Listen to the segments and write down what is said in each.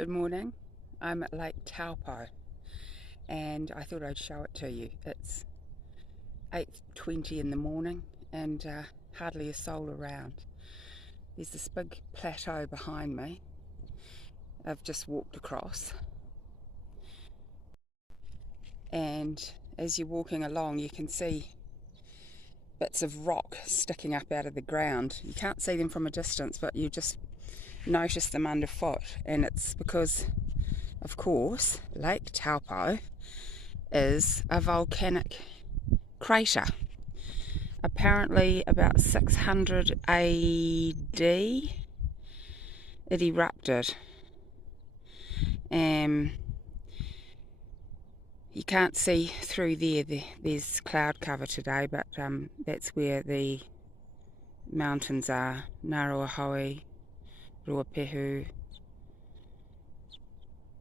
Good morning. I'm at Lake Taupo and I thought I'd show it to you. It's 8:20 in the morning and hardly a soul around. There's this big plateau behind me I've just walked across, and as you're walking along you can see bits of rock sticking up out of the ground. You can't see them from a distance, but you just notice them underfoot, and it's because, of course, Lake Taupo is a volcanic crater. Apparently about 600 AD it erupted. You can't see through there. There's cloud cover today, but that's where the mountains are. Naruahoe, Ruapehu,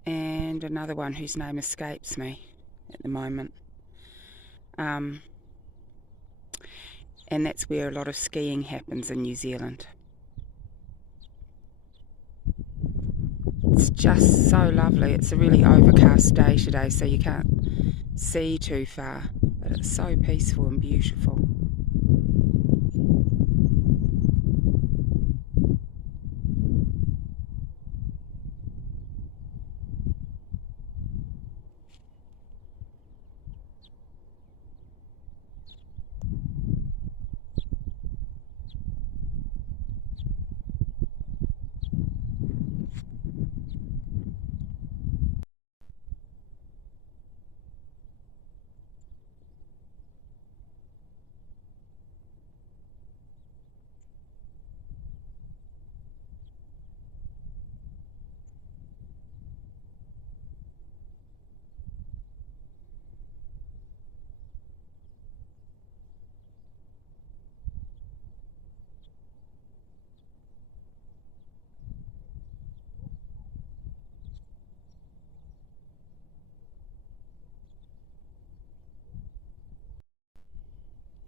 and another one whose name escapes me at the moment. And that's where a lot of skiing happens in New Zealand. It's just so lovely. It's a really overcast day today, so you can't see too far, but it's so peaceful and beautiful.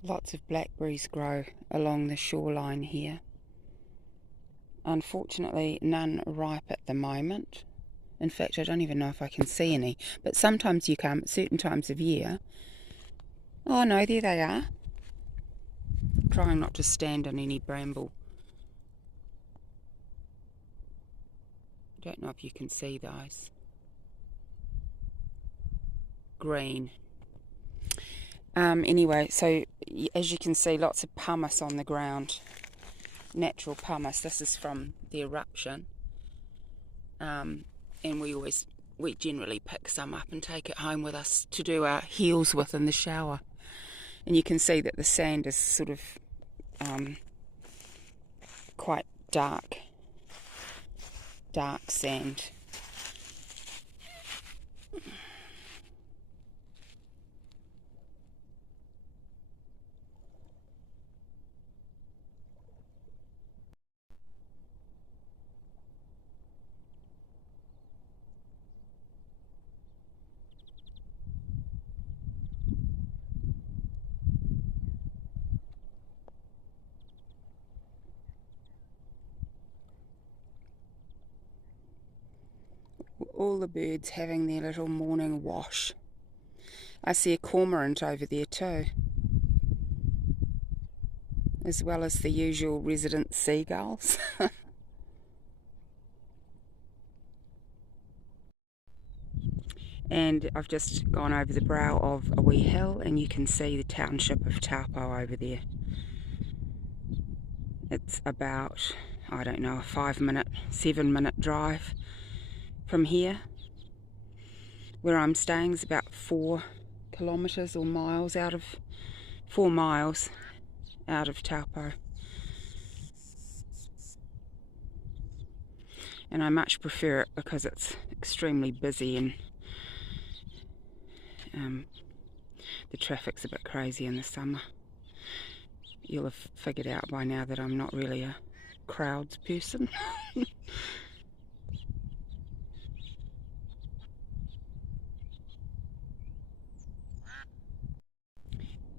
Lots of blackberries grow along the shoreline here. Unfortunately, none ripe at the moment. In fact, I don't even know if I can see any, but sometimes you can at certain times of year. Oh no, there they are. Trying not to stand on any bramble. I don't know if you can see those. Green. Anyway, so as you can see, lots of pumice on the ground. Natural pumice. This is from the eruption. And we generally pick some up and take it home with us to do our heels with in the shower. And you can see that the sand is sort of quite dark sand. All the birds having their little morning wash. I see a cormorant over there too, as well as the usual resident seagulls. And I've just gone over the brow of a wee hill and you can see the township of Taupo over there. It's about, I don't know, a 7-minute drive from here. Where I'm staying is about 4 kilometres or miles 4 miles out of Taupo. And I much prefer it because it's extremely busy and the traffic's a bit crazy in the summer. You'll have figured out by now that I'm not really a crowds person.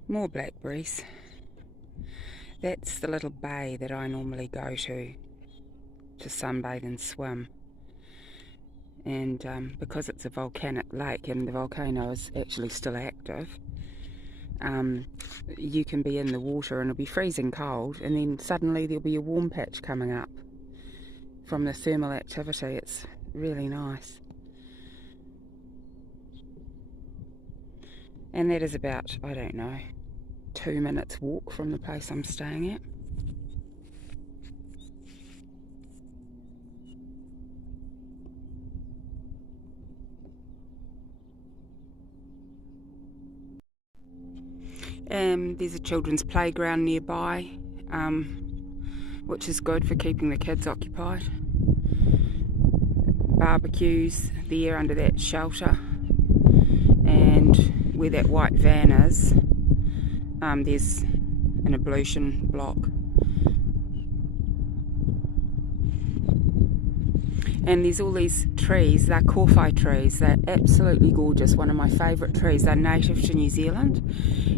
More blackberries. That's the little bay that I normally go to sunbathe and swim. and because it's a volcanic lake and the volcano is actually still active, you can be in the water and it'll be freezing cold, and then suddenly there'll be a warm patch coming up from the thermal activity. It's really nice. And that is about, I don't know, 2 minutes walk from the place I'm staying at. There's a children's playground nearby, which is good for keeping the kids occupied. Barbecues there under that shelter, and where that white van is, there's an ablution block. And there's all these trees. They're kowhai trees. They're absolutely gorgeous. One of my favourite trees. They're native to New Zealand,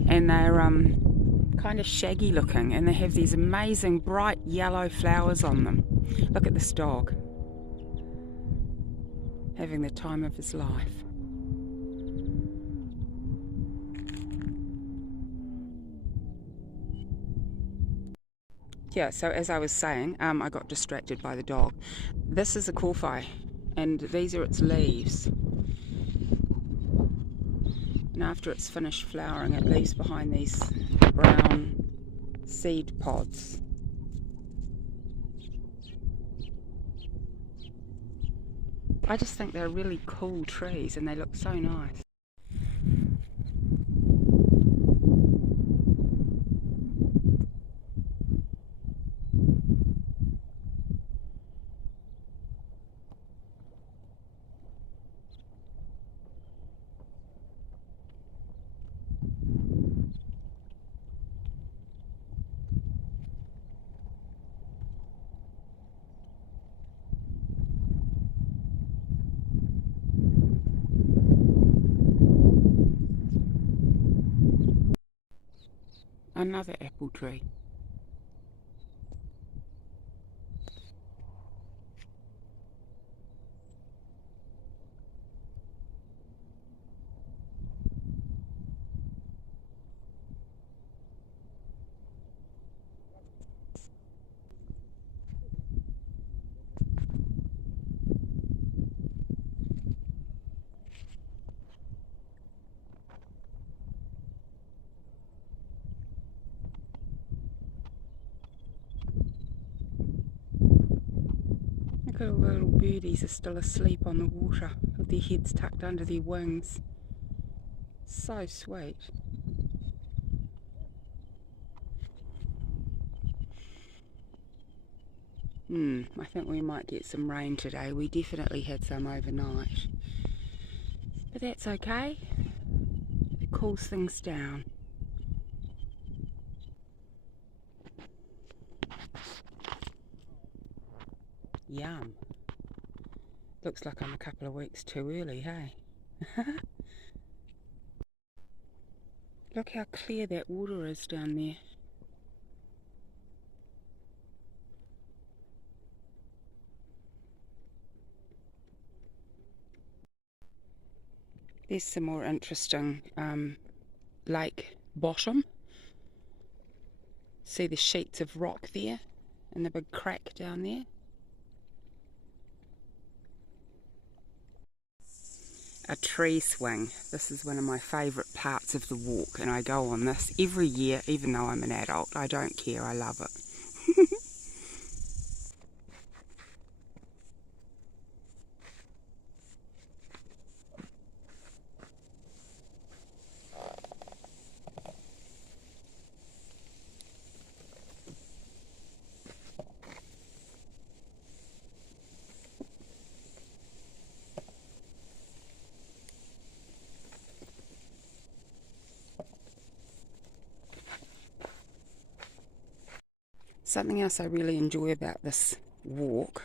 and they're kind of shaggy looking, and they have these amazing bright yellow flowers on them. Look at this dog, having the time of his life. Yeah, so as I was saying, I got distracted by the dog. This is a kowhai, and these are its leaves. And after it's finished flowering, it leaves behind these brown seed pods. I just think they're really cool trees, and they look so nice. Another apple tree. Look at all the little birdies are still asleep on the water with their heads tucked under their wings. So sweet. I think we might get some rain today. We definitely had some overnight. But that's okay. It cools things down. Yum. Looks like I'm a couple of weeks too early, hey? Look how clear that water is down there. There's some more interesting lake bottom. See the sheets of rock there and the big crack down there? A tree swing. This is one of my favourite parts of the walk, and I go on this every year, even though I'm an adult. I don't care, I love it. Something else I really enjoy about this walk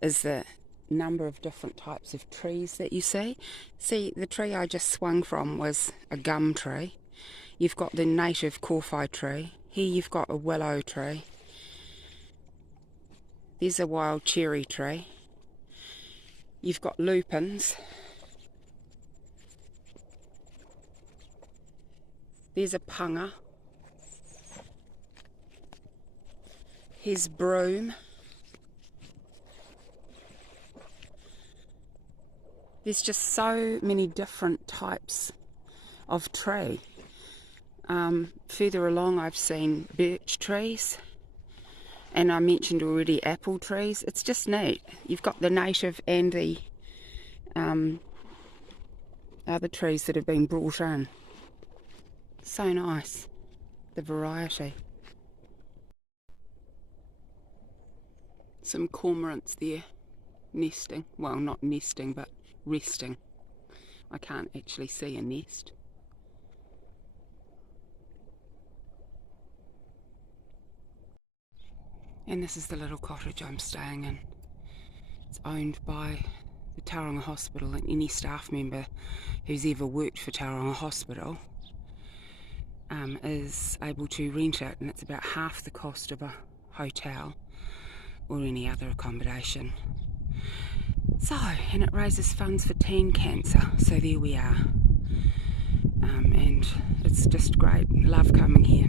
is the number of different types of trees that you see. See, the tree I just swung from was a gum tree. You've got the native kowhai tree. Here you've got a willow tree. There's a wild cherry tree. You've got lupins. There's a punga. Here's broom. There's just so many different types of tree. Further along I've seen birch trees, and I mentioned already apple trees. It's just neat. You've got the native and the other trees that have been brought in. So nice, the variety. Some cormorants there nesting. Well, not nesting, but resting. I can't actually see a nest. And this is the little cottage I'm staying in. It's owned by the Tauranga Hospital, and any staff member who's ever worked for Tauranga Hospital is able to rent it, and it's about half the cost of a hotel or any other accommodation. So, and it raises funds for teen cancer, so there we are. And it's just great. Love coming here.